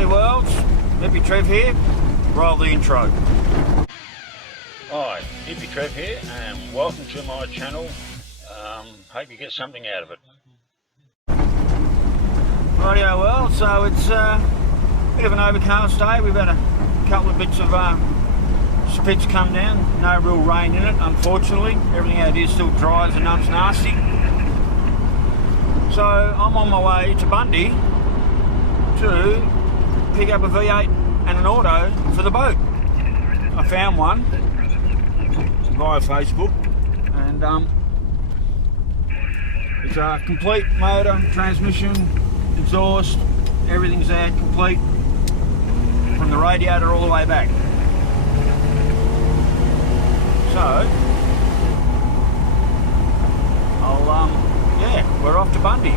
Bloody world, Hippy Trev here. Roll the intro. Hi, Hippy Trev here, and welcome to my channel. Hope you get something out of it. Rightio, well, so it's a bit of an overcast day. We've had a couple of bits of spits come down. No real rain in it, unfortunately. Everything out here still dry as a nut's nasty. So I'm on my way to Bundy to pick up a V8 and an auto for the boat. I found one via Facebook, and it's a complete motor, transmission, exhaust, everything's there, complete from the radiator all the way back. So yeah, we're off to Bundy.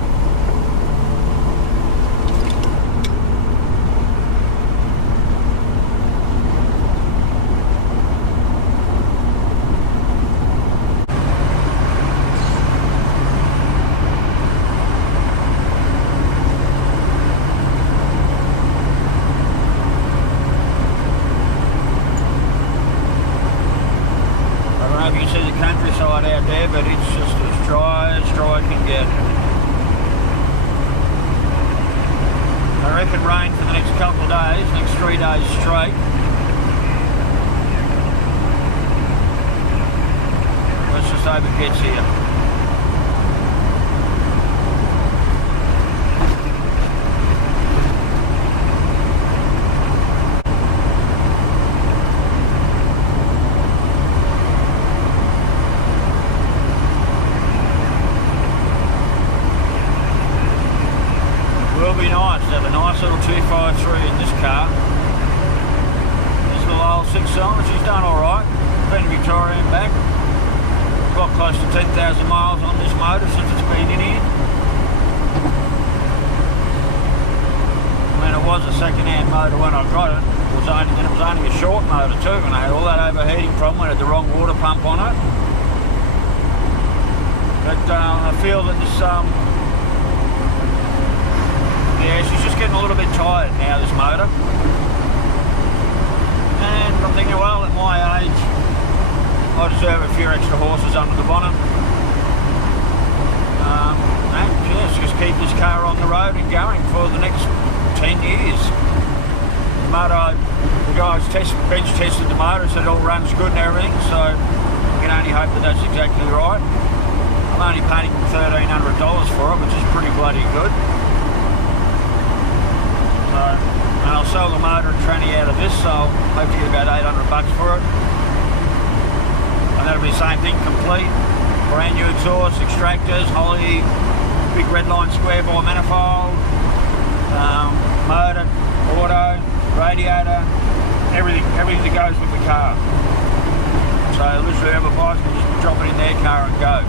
You can see the countryside out there, but it's just as dry can get. I reckon rain for the next couple of days, next 3 days straight. Let's just hope it gets here. Will be nice to have a nice little 253 in this car. This little old 6-cylinder, she's done alright. Been to Victoria and back. Got close to 10,000 miles on this motor since it's been in here. I mean, it was a second-hand motor when I got it. It was only a short motor too, and I had all that overheating problem. I had the wrong water pump on it. But I feel that this yeah, she's just getting a little bit tired now, this motor. And I'm thinking, well, at my age, I deserve a few extra horses under the bonnet. And yes, just keep this car on the road and going for the next 10 years. The motor, the guys bench tested the motor, said it all runs good and everything, so I can only hope that that's exactly right. I'm only paying $1,300 for it, which is pretty bloody good. So, and I'll sell the motor and tranny out of this, so I'll hope to get about $800 for it. And that'll be the same thing, complete. Brand new exhaust, extractors, Holly, big red line square bore manifold, motor, auto, radiator, everything that goes with the car. So literally whoever buys can just drop it in their car and go.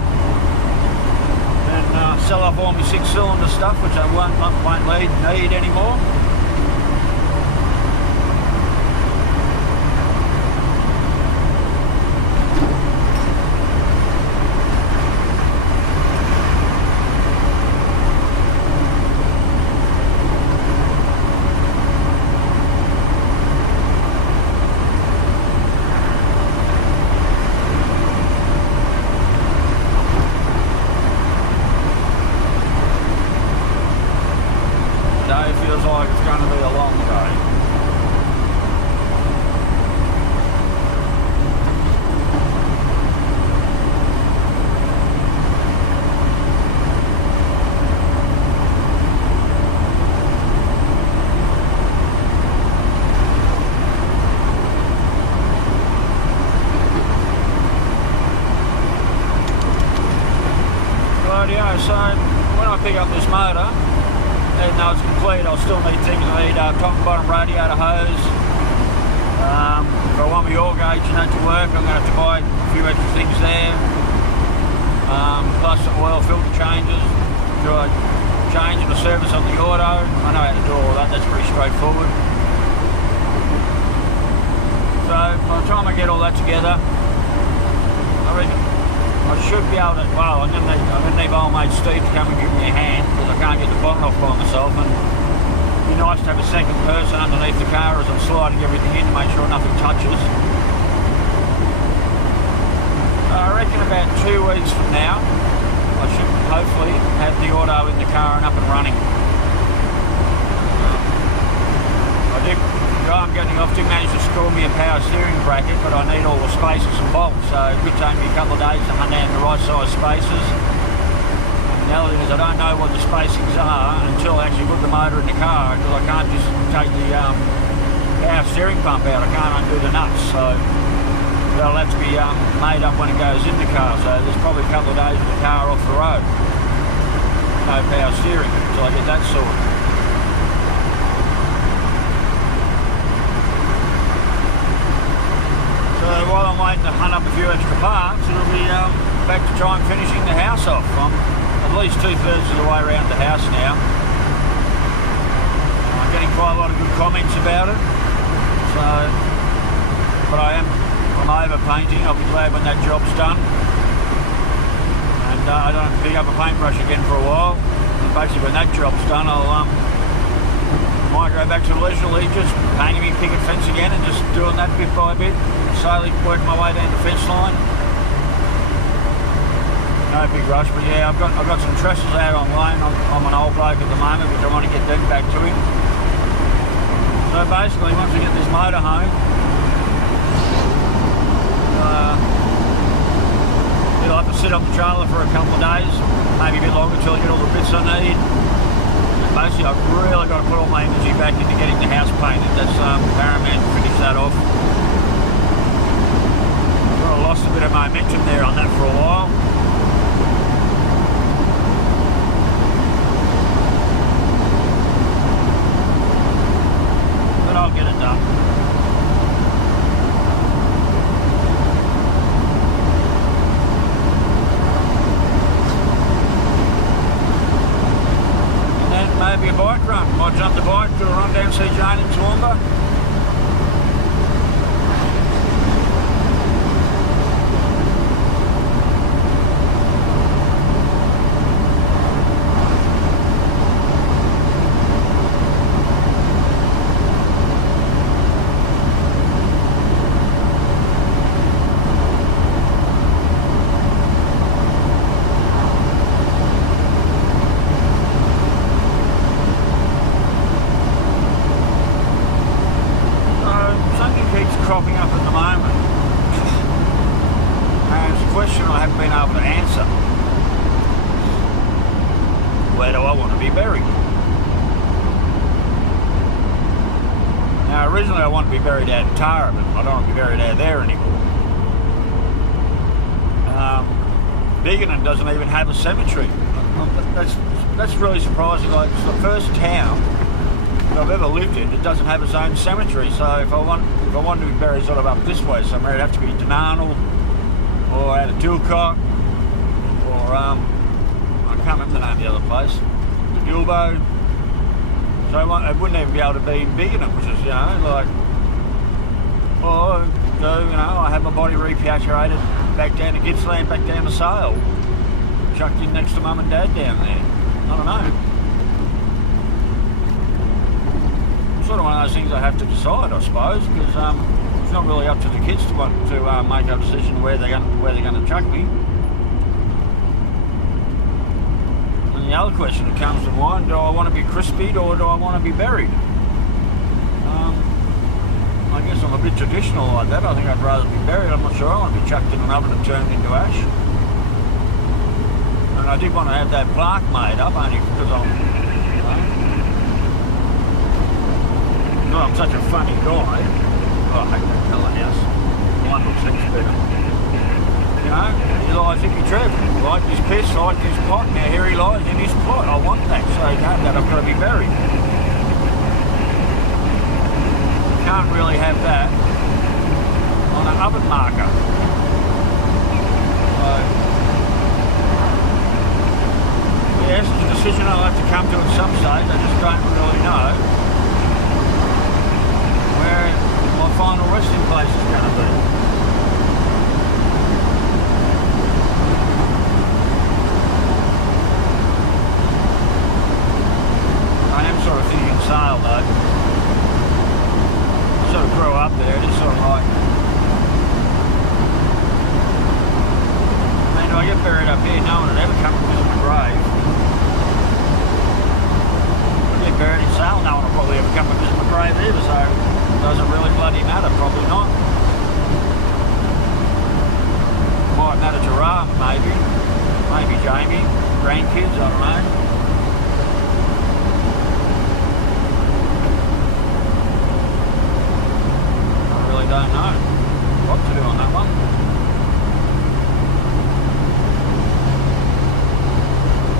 And sell off all my 6-cylinder stuff, which I won't need anymore. Today feels like it's going to be a long day. Rightio, so when I pick up this motor, even though it's complete, I'll still need things. I need top and bottom radiator hose. If I want my oil gauge to work, I'm going to have to buy a few extra things there. Plus some oil filter changes. Do a change and a service on the auto. I know how to do all that, that's pretty straightforward. So by the time I get all that together, I reckon I should be able to, well, I'm going to need old mate Steve to come and give me a hand, because I can't get the bonnet off by myself, and be nice to have a second person underneath the car as I'm sliding everything in to make sure nothing touches. I reckon about 2 weeks from now I should hopefully have the auto in the car and up and running. The guy I'm getting off to managed to score me a power steering bracket, but I need all the spaces and bolts, so it could take me a couple of days to hunt down the right size spaces. And the other thing is I don't know what the spacings are until I actually put the motor in the car, because I can't just take the power steering pump out, I can't undo the nuts, so that'll have to be made up when it goes in the car, so there's probably a couple of days with the car off the road. No power steering until I get that sorted. So while I'm waiting to hunt up a few extra parts, it'll be back to try and finishing the house off. I'm at least 2/3 of the way around the house now. I'm getting quite a lot of good comments about it. So, but I'm over painting. I'll be glad when that job's done. And I don't have to pick up a paintbrush again for a while. And basically when that job's done, I'll might go back to leisurely, just painting me picket fence again and just doing that bit by bit, slowly working my way down the fence line. No big rush, but yeah, I've got some trestles out on loan. I'm an old bloke at the moment, which I want to get them back to him. So basically, once I get this motor home, he'll have to sit on the trailer for a couple of days, maybe a bit longer until I get all the bits I need. Basically, I've really got to put all my energy back into getting the house painted. That's paramount to finish that off. Sort of lost a bit of momentum there on that for a while. But I'll get it done. Maybe a bike run. Might jump the bike, do a run down, see Jane in Toowoomba. Cropping up at the moment, and it's a question I haven't been able to answer. Where do I want to be buried? Now originally I wanted to be buried out in Tara, but I don't want to be buried out there anymore. Biggin doesn't even have a cemetery. That's really surprising. Like, it's the first town that I've ever lived in that doesn't have its own cemetery. So if I wanted to be buried sort of up this way somewhere, it'd have to be Dunarnal or out of Dilcock, or I can't remember the name of the other place, the Gilbo. So it wouldn't even be able to be in Biggin, which is, you know, like, or go, you know, I have my body repatriated back down to Gippsland, back down to Sale, chucked in next to Mum and Dad down there. I don't know. Sort of one of those things I have to decide, I suppose, because it's not really up to the kids to make a decision where they're going to chuck me. And the other question that comes to mind: do I want to be crispied or do I want to be buried? I guess I'm a bit traditional like that. I think I'd rather be buried. I'm not sure I want to be chucked in an oven and turned into ash. And I did want to have that plaque made up only because I'm such a funny guy. Oh, I hate that colour house. One looks heaps better. You know, he lies Hippy Trev. Like his piss, like his pot. Now here he lies in his plot. I want that. So you know that I've got to be buried. Can't really have that on an oven marker. So, yes, it's a decision I'll have to come to at some stage. I just don't really know where my final resting place is going to be. I am sort of thinking Sale though. grandkids, I don't know. I really don't know what to do on that one.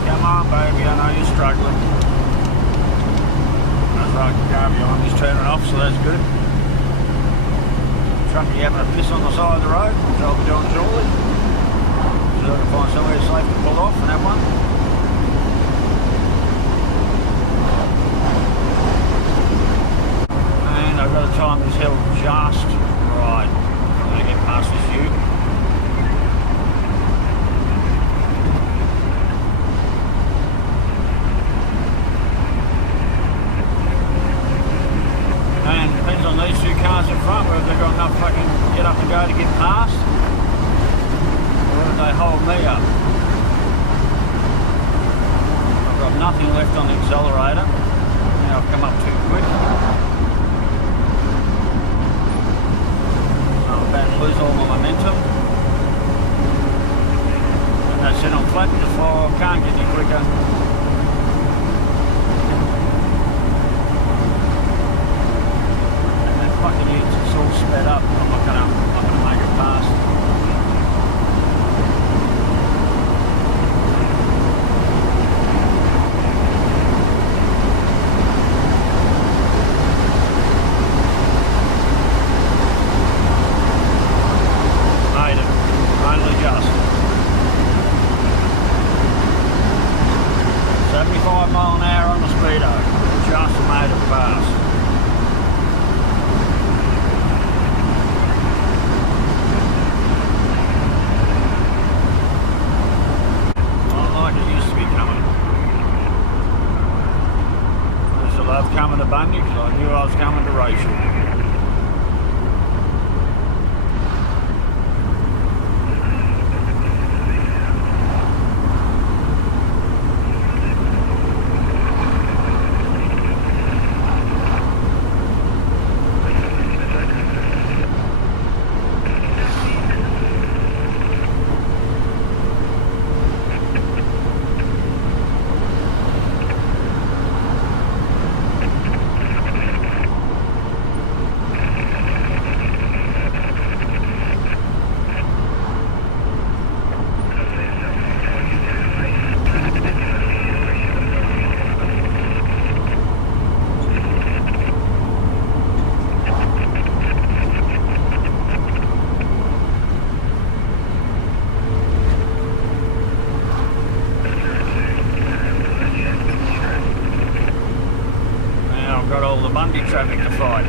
Come on, baby, I know you're struggling. That's right, the car behind me's turning off, so that's good. Truckie having a piss on the side of the road, which I'll be doing shortly. So I can find somewhere safe to pull off and have one. And I've got to time this hill just right. I'm going to get past this view. And it depends on these two cars in front, whether they've got enough fucking get up and go to get past, or whether they hold me up. I've got nothing left on the accelerator. Now I've come up too quick. I'm about to lose all my momentum. And that's it, I'm flat to the floor, can't get any quicker. Fucking it's all sped up. I'm not gonna make it past. Made it. Only just. 75 mile an hour on the speedo. Just made it past. I love coming to Bundy because I knew I was coming to race you. Bundy traffic to fight.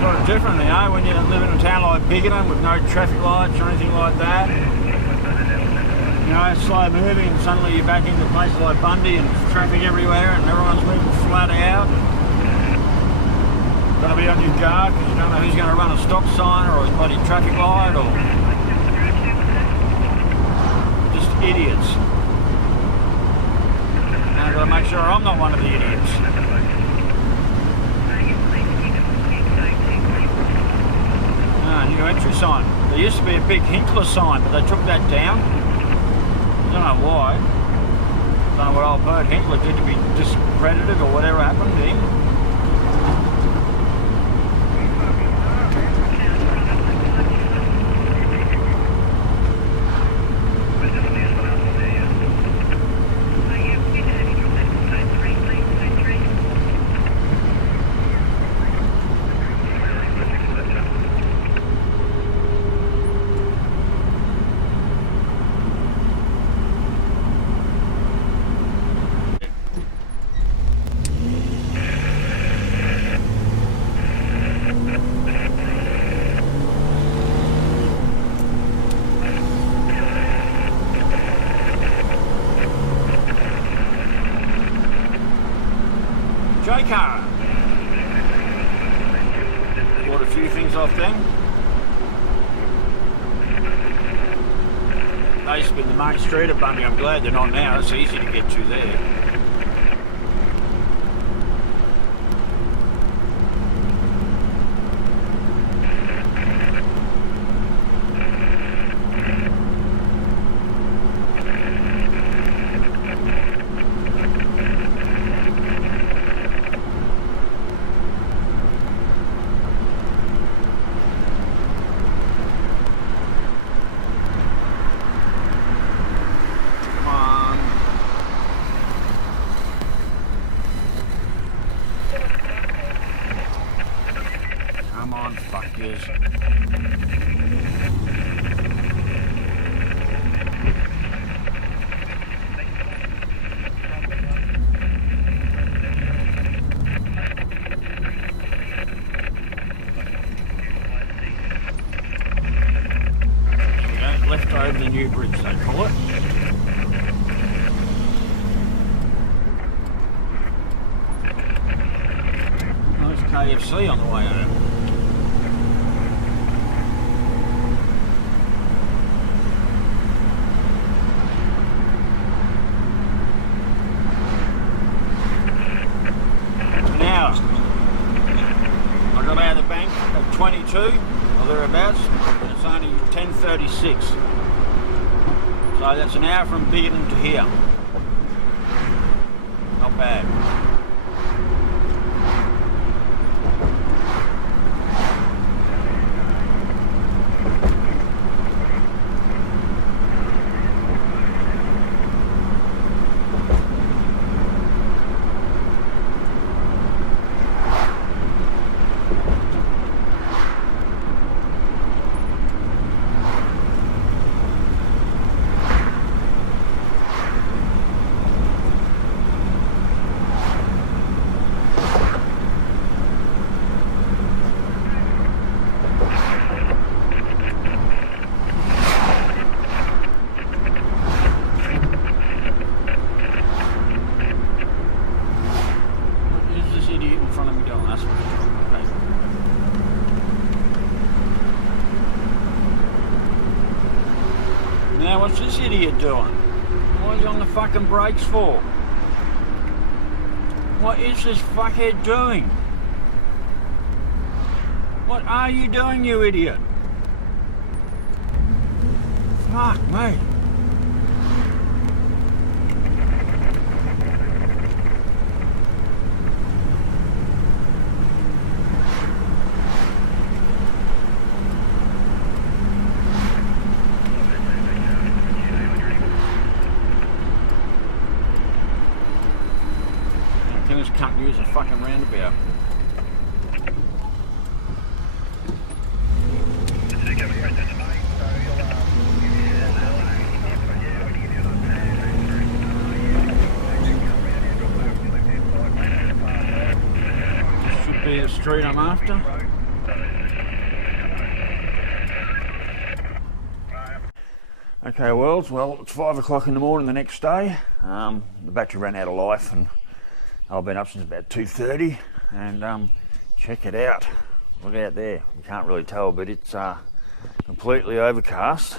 Sort of different, you know, when you live in a town like Biggin with no traffic lights or anything like that. You know, it's slow moving and suddenly you're back into places like Bundy and traffic everywhere and everyone's moving flat out. Got to be on your guard because you don't know who's going to run a stop sign or a bloody traffic light or just idiots. And I've got to make sure I'm not one of the idiots. New entry sign. There used to be a big Hinkler sign, but they took that down. I don't know why. I don't know what old Bert Hinkler did to be discredited or whatever happened to him. J-car. Bought a few things off them. They used to be the main street of Bundy. I'm glad they're not now. It's easy to get to there. Left over the new bridge, they call it. There's KFC on the way home. Now, I got out of the bank at 22 or thereabouts. It's only 10:36, so that's an hour from Bearden to here. Not bad. Now what's this idiot doing? What is he on the fucking brakes for? What is this fuckhead doing? What are you doing, you idiot? Fuck me. Can't use a fucking roundabout. This should be the street I'm after. Okay, well, it's 5 o'clock in the morning the next day. The battery ran out of life and I've been up since about 2:30, and check it out. Look out there. You can't really tell, but it's completely overcast.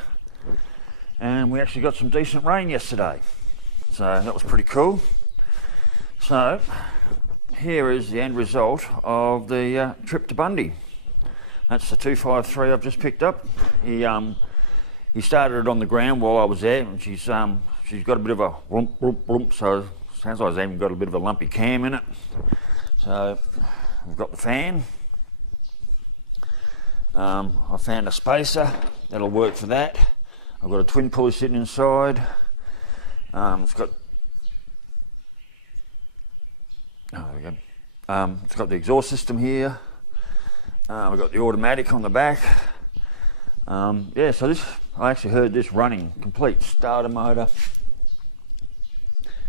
And we actually got some decent rain yesterday, so that was pretty cool. So here is the end result of the trip to Bundy. That's the 253 I've just picked up. He started it on the ground while I was there, and she's got a bit of a whoomp, whoomp, whoomp, so sounds like it's even got a bit of a lumpy cam in it. So we've got the fan. I found a spacer that'll work for that. I've got a twin pulley sitting inside. It's got it's got the exhaust system here. We've got the automatic on the back. Yeah, so this, I actually heard this running, complete starter motor,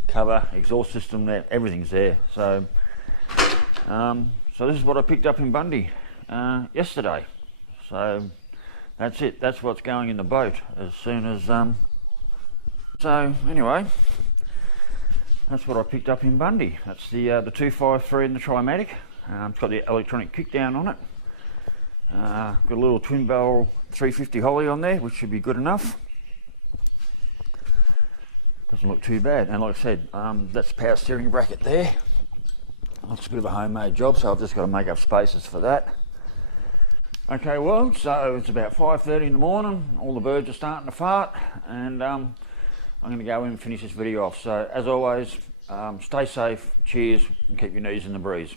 cover, exhaust system, there, everything's there. So so this is what I picked up in Bundy yesterday. So that's it, that's what's going in the boat as soon as so anyway, that's what I picked up in Bundy. That's the 253 and the Trimatic. It's got the electronic kickdown on it. Got a little twin barrel 350 Holly on there, which should be good enough. Doesn't look too bad, and like I said, that's the power steering bracket there. Looks a bit of a homemade job, so I've just got to make up spaces for that. Okay, well, so it's about 5:30 in the morning, all the birds are starting to fart, and I'm going to go in and finish this video off. So as always, stay safe, cheers, and keep your knees in the breeze.